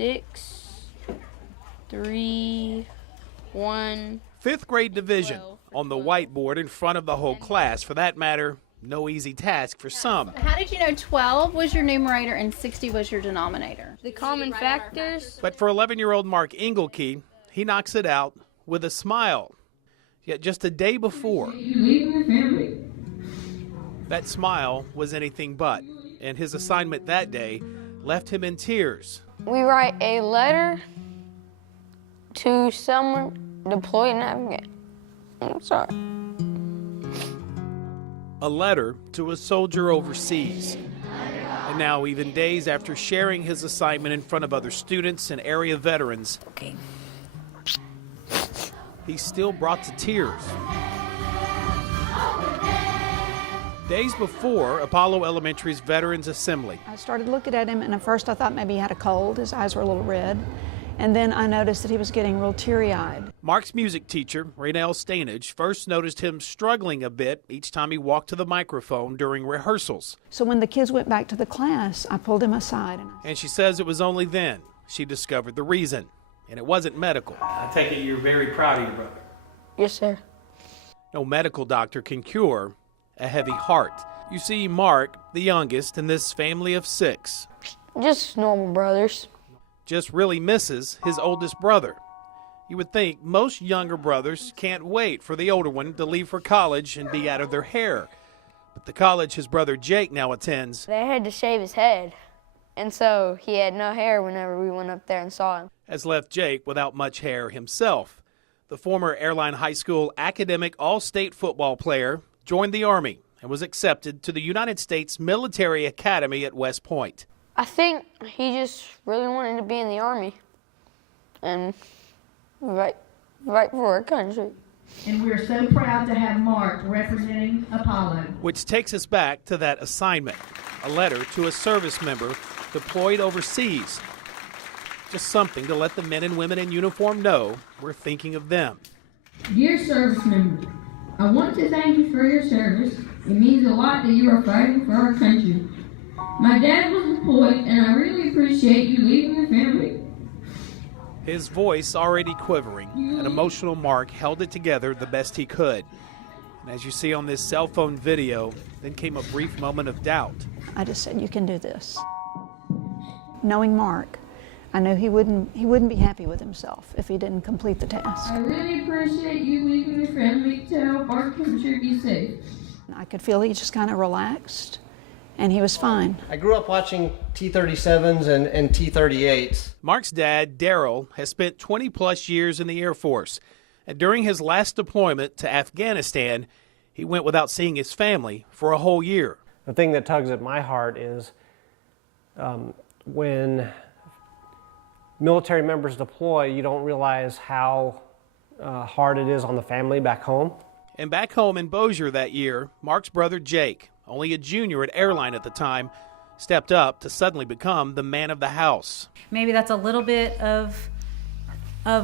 6, 3, 1. Fifth grade division on the whiteboard in front of the whole class. For that matter, no easy task for some. How did you know 12 was your numerator and 60 was your denominator? The common factors. But for 11-year-old Mark Engelke, he knocks it out with a smile. Yet just a day before, that smile was anything but, and his assignment that day left him in tears. We write a letter to someone deployed in Afghanistan. I'm sorry. A letter to a soldier overseas. And now, even days after sharing his assignment in front of other students and area veterans, Okay. he's still brought to tears. Days before Apollo Elementary's Veterans Assembly, I started looking at him, and at first I thought maybe he had a cold. His eyes were a little red. And then I noticed that he was getting real teary-eyed. Mark's music teacher, Raynell Stainage, first noticed him struggling a bit each time he walked to the microphone during rehearsals. So when the kids went back to the class, I pulled him aside. And she says it was only then she discovered the reason, and it wasn't medical. I take it you're very proud of your brother. Yes, sir. No medical doctor can cure a heavy heart. You see, Mark, the youngest in this family of 6, Just normal brothers. just really misses his oldest brother. You would think most younger brothers can't wait for the older one to leave for college and be out of their hair. But the college his brother Jake now attends They had to shave his head, and so he had no hair whenever we went up there and saw him. has left Jake without much hair himself. The former Airline High School academic all-state football player joined the Army and was accepted to the United States Military Academy at West Point. I think he just really wanted to be in the Army and fight for our country. And we're so proud to have Mark representing Apollo. Which takes us back to that assignment, a letter to a service member deployed overseas. Just something to let the men and women in uniform know we're thinking of them. Dear service members, I want to thank you for your service. It means a lot that you are fighting for our country. My dad was deployed, and I really appreciate you leaving your family. His voice already quivering, an emotional Mark held it together the best he could. And as you see on this cell phone video, then came a brief moment of doubt. I just said, you can do this. Knowing Mark, I knew he wouldn't be happy with himself if he didn't complete the task. I really appreciate you leaving your family to help our country be safe. I could feel he just kind of relaxed, and he was fine. I grew up watching T-37s and T-38s. Mark's dad, Daryl, has spent 20-plus years in the Air Force. And during his last deployment to Afghanistan, he went without seeing his family for a whole year. The thing that tugs at my heart is when military members deploy, you don't realize how hard it is on the family back home. And back home in Bossier that year, Mark's brother Jake, only a junior at Airline at the time, stepped up to suddenly become the man of the house. Maybe that's a little bit of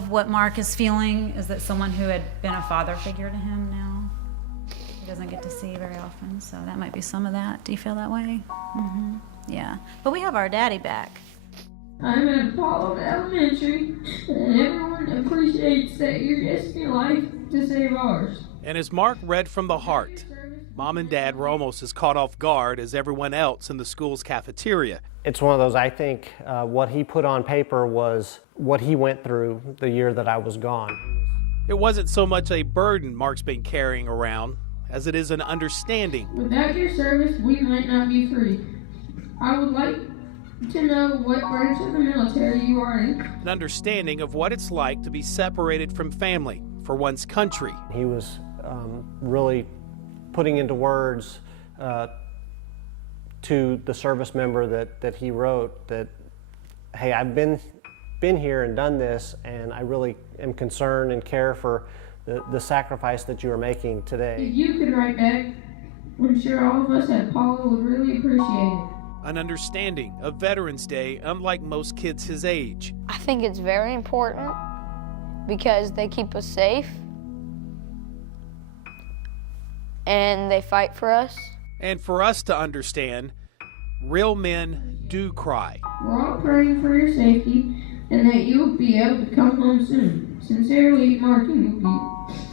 what Mark is feeling, is that someone who had been a father figure to him now he doesn't get to see very often, so that might be some of that. Do you feel that way? Mm-hmm. Yeah, but we have our daddy back. I'm at Apollo Elementary, and everyone appreciates that you're risking your life to save ours. And as Mark read from the heart, Mom and Dad were almost as caught off guard as everyone else in the school's cafeteria. It's one of those, I think, what he put on paper was what he went through the year that I was gone. It wasn't so much a burden Mark's been carrying around as it is an understanding. Without your service, we might not be free. I would like to know what branch of the military you are in. An understanding of what it's like to be separated from family for one's country. He was really putting into words to the service member that he wrote that, hey, I've been here and done this, and I really am concerned and care for the sacrifice that you are making today. If you could write back, I'm sure all of us at Apollo would really appreciate it. An understanding of Veterans Day unlike most kids his age. I think it's very important because they keep us safe and they fight for us. And for us to understand, real men do cry. We're all praying for your safety. and that you will be able to come home soon. Sincerely, Mark and Mookie.